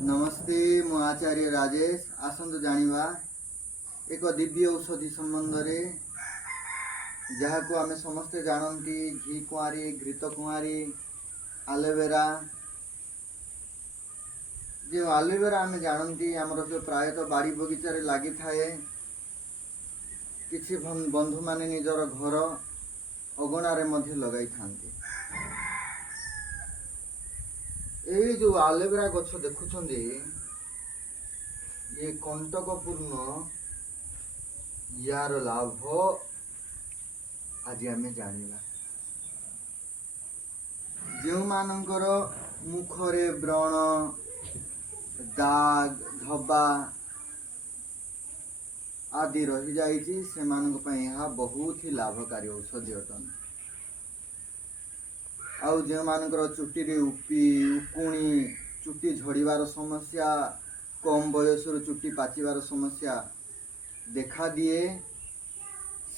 नमस्ते मु आचार्य राजेश आसंतु जानिबा एक दिव्य औषधि संबंध रे जहाँ को आमे समस्ते जानती घी कुआरी घृत कुआरी एलोवेरा जो एलोवेरा आमे जानती आमर जो प्रायतः बाड़ी बगीचा रे लगी थाए किछि बंधु माने निजर घर अगणा रे मध्य लगाई थांती। ये जो एलोवेरा गछ देखुछंदी ये कंटकपूर्ण यार लाभ आज आम जानिबा। जो मानकर मुखरे व्रण दाग धब्बा आदि रही जाइछि से मानक पई यह बहुत ही लाभकारी औषधि अटन। आउ जो मानकर चुटी रे उपी उकुणी चुटी झड़ीबार समस्या कम बयस चुटी पाचिबार समस्या देखा दिए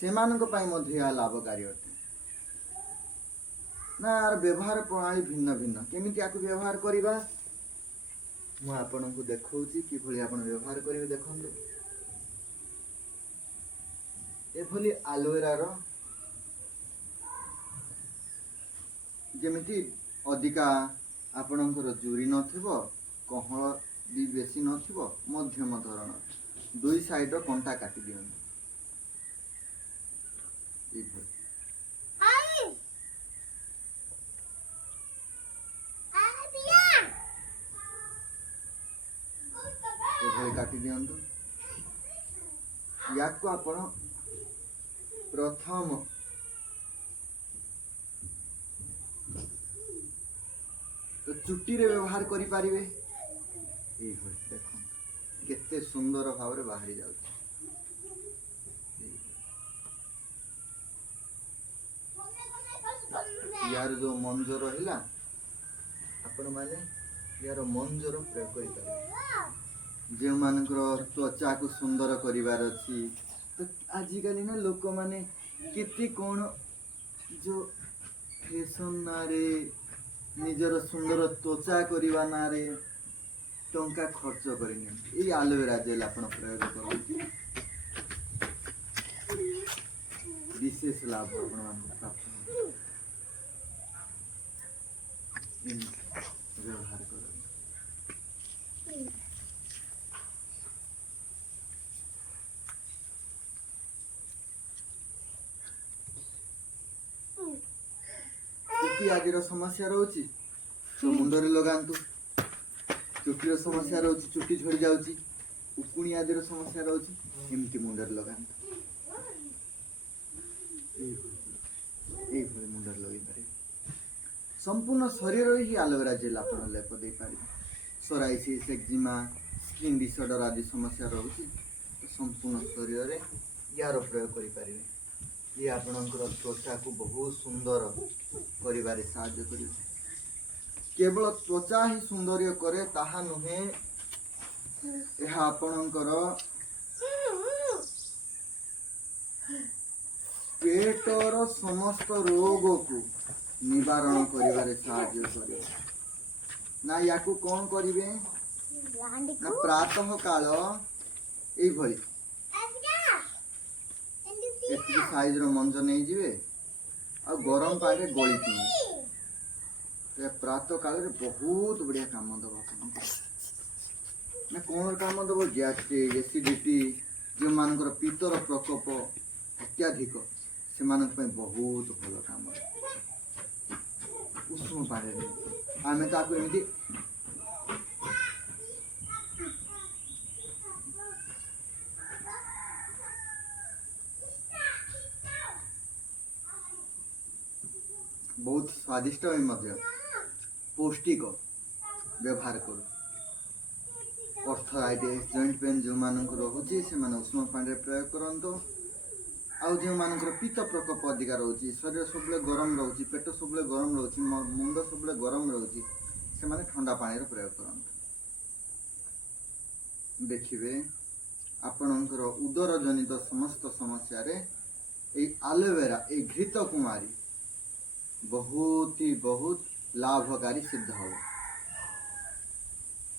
से मानक पई मध्ये यह लाभकारी अटे। ना यार व्यवहार प्रणाली भिन्न भिन्न केमिति आकु व्यवहार करिबा मु आपनकु देखौछि कि भली आपन व्यवहार करिवे। देखंतु ए भली एलोवेरा रो जेमिति अधिका आपणकर जूरी नथिबो कहळ भी बेसी नथिबो मध्यम धरण दुई साइड कंटा काटी दियन काटी दियंतु। याको आपण प्रथम तो चुट्टी रे व्यवहार करि पारिबे। ए होय देखो केते सुंदर भाव रे बाहरी जाउ यार जो मंजर रहिला आपण माने यार मंजर प्रयोग करि पारे। जे मानकर त्वचा को सुंदर करिवार अछि तो आजिकली ना लोक माने केते कोन जो फैशन नारे निजर सुंदर त्वचा करवा ना रे टंका खर्च करनी ये एलोवेरा जेल आपण प्रयोग कर विशेष लाभ आपण मान प्राप्त व्यवहार कर। चुटी आदि समस्या रोची तो मुंडरे लगांतु। चुटी समस्या रोची चुटी झड़ी जाउची उकुणी आदि समस्या रोची एमती मुंडरे लगांतु। ए भले मुंडरे लगे पारे संपूर्ण शरीर ही एलोवेरा जेल आपण लेप दे पारे। सोराइसिस एक्जिमा स्किन डिसऑर्डर आदि समस्या रोची तो संपूर्ण शरीर रे यार प्रयोग करि पारिबे। ये आपणकर त्वचा को बहुत सुंदर करिबारे साहाय्य करिबे। केवल त्वचा ही सौंदर्य करे ताहा नुहे यह आपणकर पेटर समस्त रोग को निवारण करिबारे साहाय्य करिबे। ना याकू कोन करिबे ना प्रातः काल एई भली एति साइज रो मंज नहीं जिवे आ गरम पानी गली पी प्रातः काल रे बहुत बढ़िया काम दबा ना कौन काम दब गैस्ट्रिक एसिडिटी जो मानकर पित्तर प्रकोप अत्याधिक से मानक पे बहुत भल काम उष्ण पानी आमे ताकू एमती बहुत स्वादिष्ट पौष्टिक व्यवहार करू। अर्थराइटिस जॉइंट पेन जो मानक रोची से माने उष्ण पानी प्रयोग करंतो। आउ जो मानकर पित्त प्रकोप अधिका रोची शरीर सबले गरम रोची पेट सबले गरम रोची मुंड सबले गरम रोची से माने ठंडा पानी रो प्रयोग करंतो। देखिबे आपणकर उदर जनित समस्त समस्या रे ए एलोवेरा ए घृत कुमारी बहुत ही बहुत लाभकारी सिद्ध हो।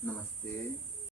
नमस्ते।